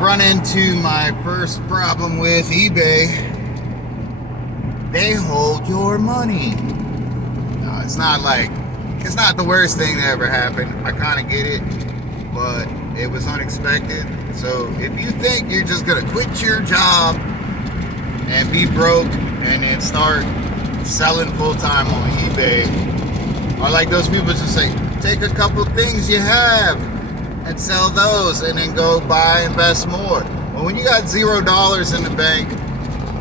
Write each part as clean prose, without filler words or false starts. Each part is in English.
run into my first problem with eBay. They hold your money. No, it's not the worst thing that ever happened. I kind of get it, but it was unexpected. So if you think you're just gonna quit your job and be broke and then start selling full-time on eBay, or like those people just say, take a couple things you have and sell those and then go buy, invest more. Well, when you got $0 in the bank,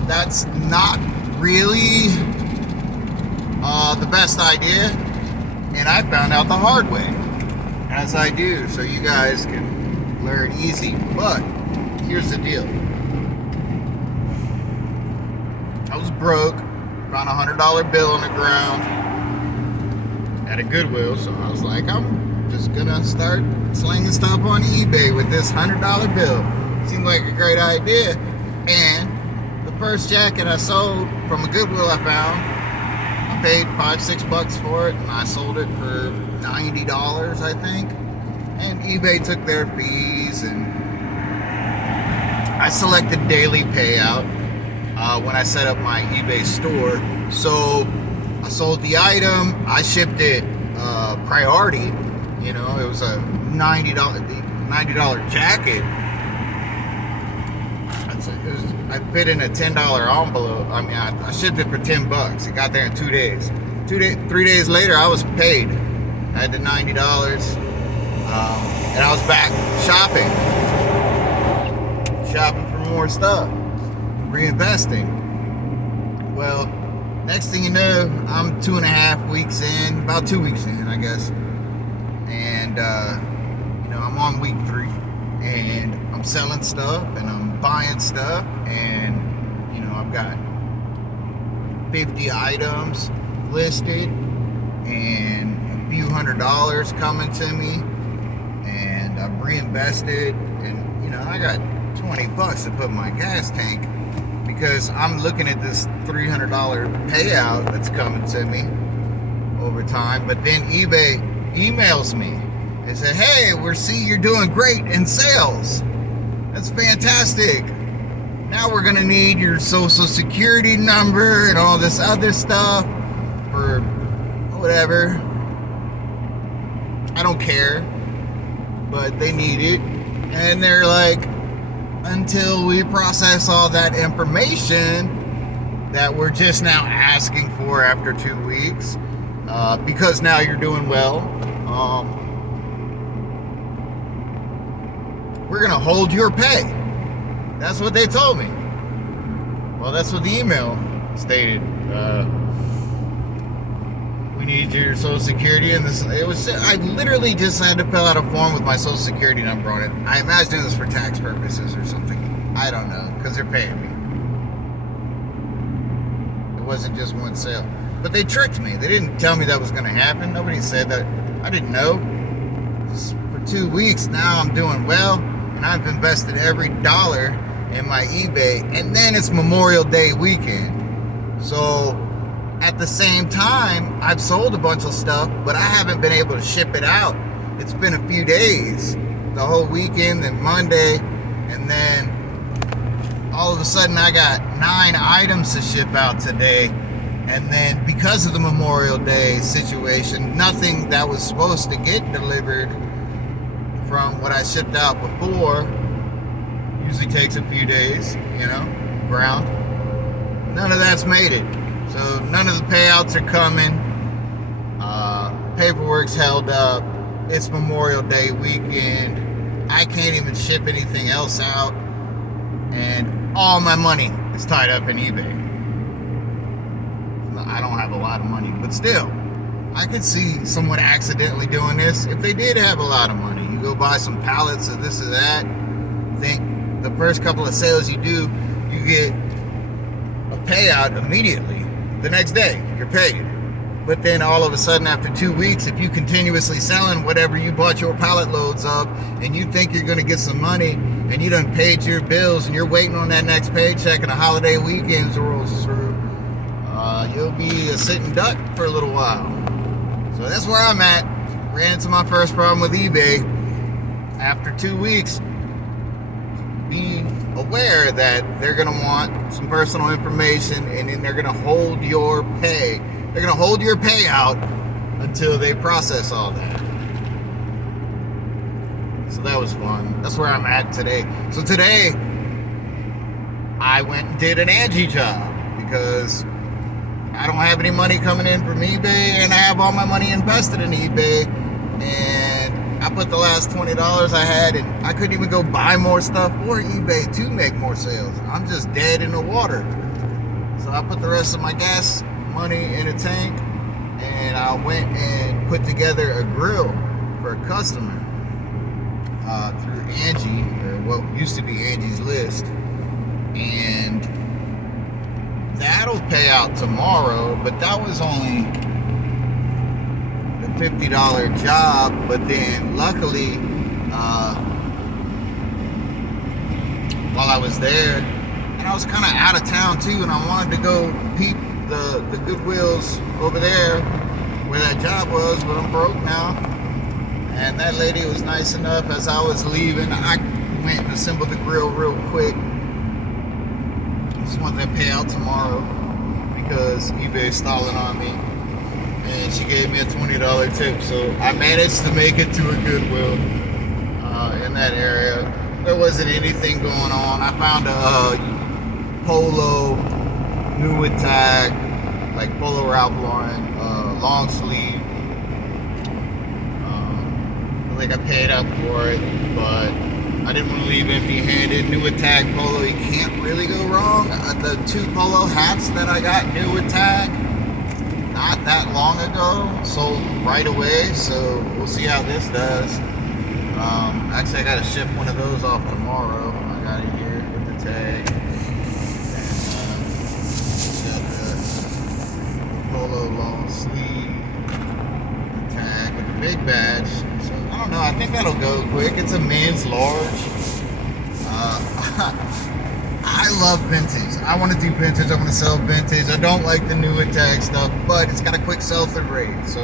that's not really the best idea. And I found out the hard way, as I do, so you guys can learn easy. But here's the deal. I was broke, found a $100 bill on the ground at a Goodwill, so I was like, I'm just gonna start slinging stuff on eBay with this $100 bill. Seemed like a great idea. And the first jacket I sold from a Goodwill I found, I paid $5-6 for it, and I sold it for $90, I think. And eBay took their fees, and I selected daily payout when I set up my eBay store. So I sold the item, I shipped it priority. You know, it was a $90 jacket. I fit in a $10 envelope. I mean, I shipped it for $10. It got there in 2 days. 3 days later, I was paid. I had the $90, and I was back shopping for more stuff, reinvesting. Well, next thing you know, I'm 2.5 weeks in, about 2 weeks in, I guess, and I'm on week 3, and I'm selling stuff, and I'm buying stuff, and I've got 50 items listed and a few $100s coming to me, and I've reinvested, and I got $20 to put in my gas tank because I'm looking at this $300 payout that's coming to me over time. But then eBay emails me. They said, hey, we see you're doing great in sales. That's fantastic. Now we're gonna need your social security number and all this other stuff for whatever. I don't care, but they need it. And they're like, until we process all that information that we're just now asking for after 2 weeks, because now you're doing well, we're gonna hold your pay. That's what they told me. Well, that's what the email stated. We need your social security, and this. It was. I literally just had to fill out a form with my social security number on it. I imagine it was for tax purposes or something. I don't know, because they're paying me. It wasn't just one sale, but they tricked me. They didn't tell me that was going to happen. Nobody said that. I didn't know. For 2 weeks now, I'm doing well, and I've invested every dollar in my eBay, and then it's Memorial Day weekend. So at the same time, I've sold a bunch of stuff, but I haven't been able to ship it out. It's been a few days, the whole weekend and Monday, and then all of a sudden I got 9 items to ship out today. And then because of the Memorial Day situation, nothing that was supposed to get delivered from what I shipped out before, usually takes a few days, ground. None of that's made it. So none of the payouts are coming. Paperwork's held up. It's Memorial Day weekend. I can't even ship anything else out. And all my money is tied up in eBay. I don't have a lot of money, but still, I could see someone accidentally doing this. If they did have a lot of money, you go buy some pallets of this or that, think the first couple of sales you do, you get a payout immediately. The next day, you're paid. But then all of a sudden, after 2 weeks, if you continuously selling whatever you bought your pallet loads of, and you think you're going to get some money, and you done paid your bills, and you're waiting on that next paycheck, and the holiday weekends rolls through, you'll be a sitting duck for a little while. So that's where I'm at. Ran into my first problem with eBay. After 2 weeks, be aware that they're going to want some personal information, and then they're going to hold your pay. They're going to hold your payout until they process all that. So that was fun. That's where I'm at today. So today, I went and did an Angi job because I don't have any money coming in from eBay, and I have all my money invested in eBay, and I put the last $20 I had, and I couldn't even go buy more stuff for eBay to make more sales. I'm just dead in the water. So I put the rest of my gas money in a tank, and I went and put together a grill for a customer through Angi, or what used to be Angie's List, and that'll pay out tomorrow. But that was only the $50 job. But then luckily, while I was there, and I was kind of out of town too, and I wanted to go peep the Goodwills over there where that job was, but I'm broke now. And that lady was nice enough. As I was leaving, I went and assembled the grill real quick. Just wanted to pay out tomorrow because eBay's stalling on me, and she gave me a $20 tip. So I managed to make it to a Goodwill in that area. There wasn't anything going on. I found a polo new with tag, like Polo Ralph Lauren, long sleeve. I think I paid up for it, but I didn't want to leave empty-handed. New with tag polo, you can't really go wrong. The 2 polo hats that I got new with tag not that long ago sold right away, so we'll see how this does. Actually, I got to ship one of those off tomorrow. I got it here with the tag, and got the polo long sleeve tag with the big badge. So I don't know, I think that'll go quick. It's a men's large. I love vintage. I want to do vintage. I want to sell vintage. I don't like the new with tag stuff, but it's got a quick sell-through rate, so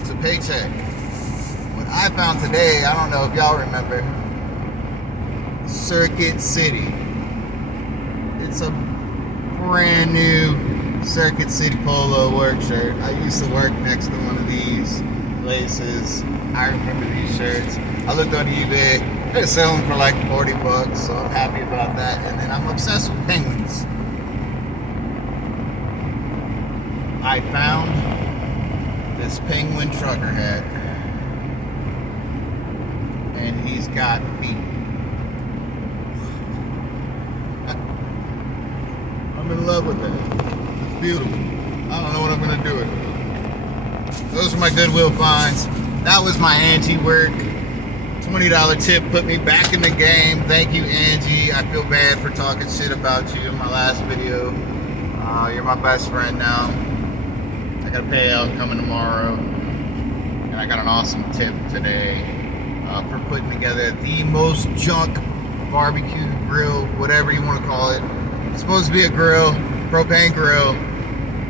it's a paycheck. What I found today, I don't know if y'all remember, Circuit City. It's a brand new Circuit City polo work shirt. I used to work next to one of these places. I remember these shirts. I looked on eBay. They're selling for like $40, so I'm happy about that. And then I'm obsessed with penguins. I found this penguin trucker hat, and he's got feet. I'm in love with that. It's beautiful. I don't know what I'm gonna do with it. Those are my Goodwill finds. That was my Angi work. $20 tip put me back in the game. Thank you, Angi. I feel bad for talking shit about you in my last video. You're my best friend now. I got a payout coming tomorrow. And I got an awesome tip today for putting together the most junk barbecue grill, whatever you want to call it. It's supposed to be a grill, propane grill.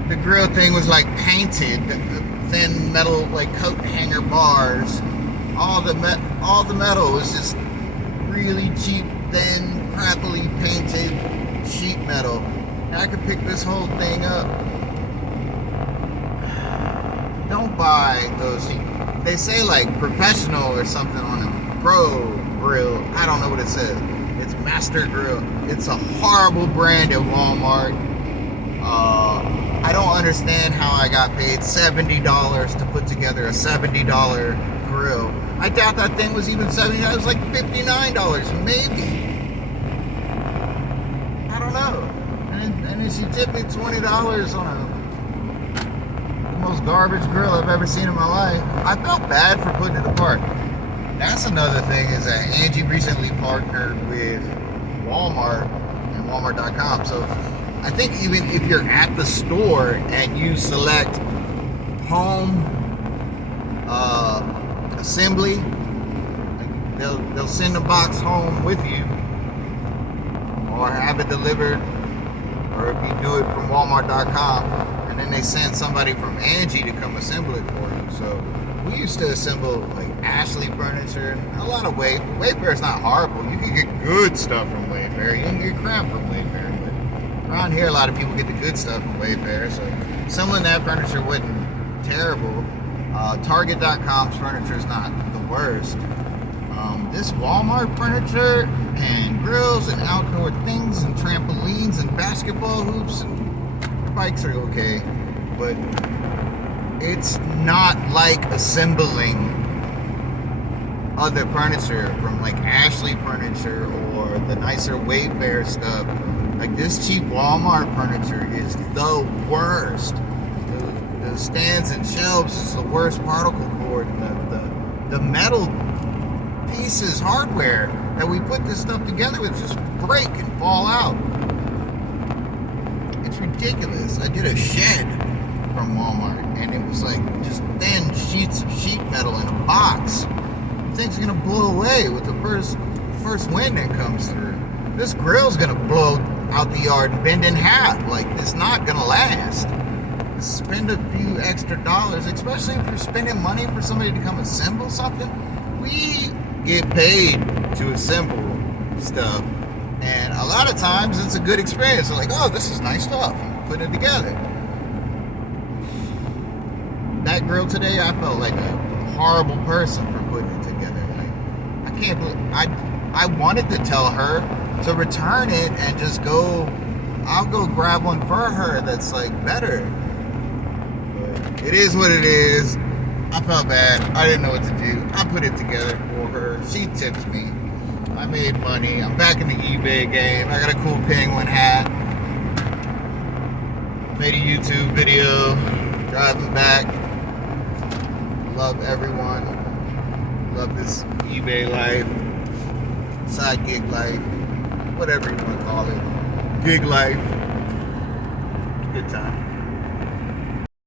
The grill thing was like painted, thin metal like coat hanger bars. All the metal was just really cheap, thin, crappily painted sheet metal. And I could pick this whole thing up. Don't buy those. They say like professional or something on a pro grill. I don't know what it says. It's Master Grill. It's a horrible brand at Walmart. I don't understand how I got paid $70 to put together a $70 grill. I doubt that thing was even $70. It was like $59, maybe. I don't know. And then she tipped me $20 on the most garbage grill I've ever seen in my life. I felt bad for putting it apart. That's another thing, is that Angi recently partnered with Walmart and Walmart.com. So I think even if you're at the store and you select home assembly, they'll send a box home with you, or have it delivered, or if you do it from Walmart.com, and then they send somebody from Angi to come assemble it for you. So we used to assemble like Ashley furniture and a lot of Wayfair is not horrible. You can get good stuff from Wayfair. You can get crap from Wayfair. But around here, a lot of people get the good stuff from Wayfair. So assembling that furniture wasn't terrible. Target.com's furniture is not the worst. This Walmart furniture and grills and outdoor things and trampolines and basketball hoops and bikes are okay, but it's not like assembling other furniture from like Ashley furniture or the nicer Wayfair stuff. Like this cheap Walmart furniture is the worst. The stands and shelves is the worst particle board. The metal pieces, hardware that we put this stuff together with just break and fall out. It's ridiculous. I did a shed from Walmart and it was like just thin sheets of sheet metal in a box. The thing's gonna blow away with the first wind that comes through. This grill's gonna blow out the yard and bend in half. Like, it's not gonna last. Spend a few extra dollars, especially if you're spending money for somebody to come assemble something. We get paid to assemble stuff, and a lot of times it's a good experience. They're like, oh, this is nice stuff, I'm putting it together. That grill today, I felt like a horrible person for putting it together. Like, I can't believe I wanted to tell her to return it and just go. I'll go grab one for her that's like better. But it is what it is. I felt bad. I didn't know what to do. I put it together for her. She tips me. I made money. I'm back in the eBay game. I got a cool penguin hat. Made a YouTube video. Driving back. Love everyone. Love this eBay life. Side gig life. Whatever you want to call it. Gig life. Good time.